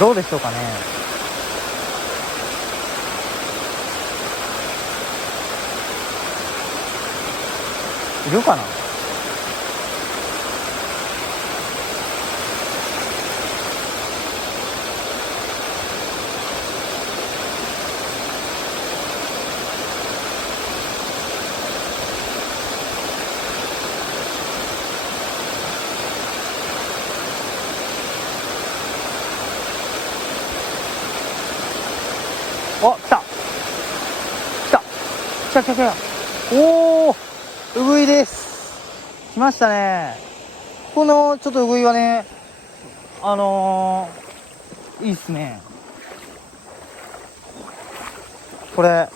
どうでしょうかね。いるかな。お、来た来た来た来た来た。おー、ウグイです。来ましたね。このちょっとウグイはね、いいっすね。これ、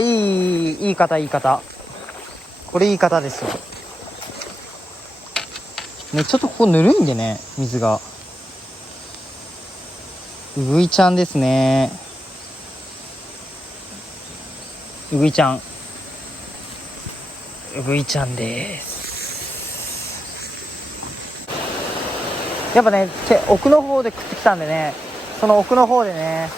いい方。これいい方ですよ。ね、ちょっとここぬるいんでね、水が。ウグイちゃんですね。ウグイちゃんです。やっぱね、奥の方で食ってきたんでね、その奥の方でね、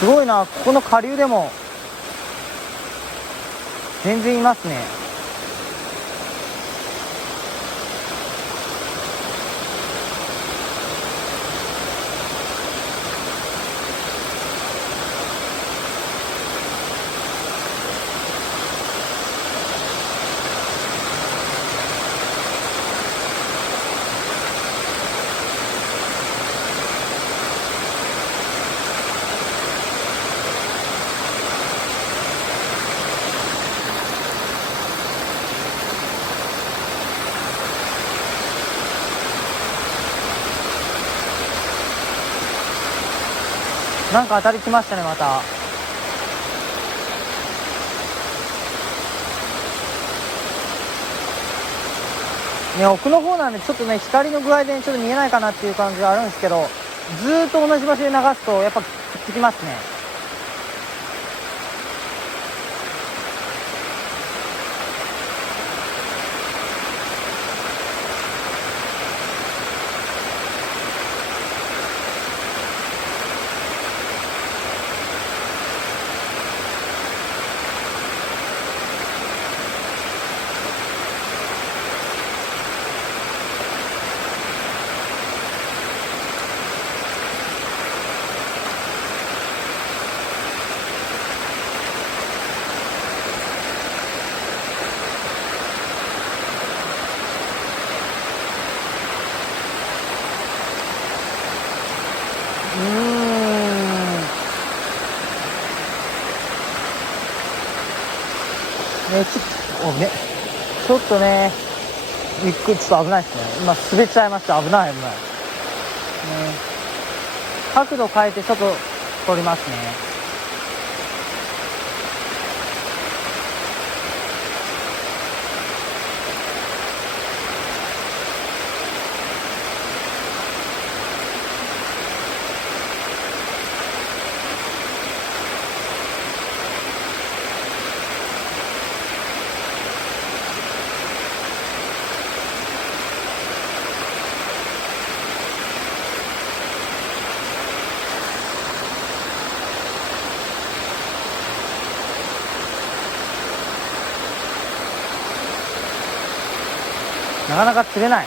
すごいな、ここの下流でも全然いますね。なんか当たりきましたね、また。ね、奥の方なんでちょっとね、光の具合でちょっと見えないかなっていう感じがあるんですけど、ずーっと同じ場所で流すとやっぱくっつきますね。ね、ちょっとね、ちょっと危ないですね。今滑っちゃいました。危ない。ね、角度変えてちょっと撮りますね。なかなか釣れない。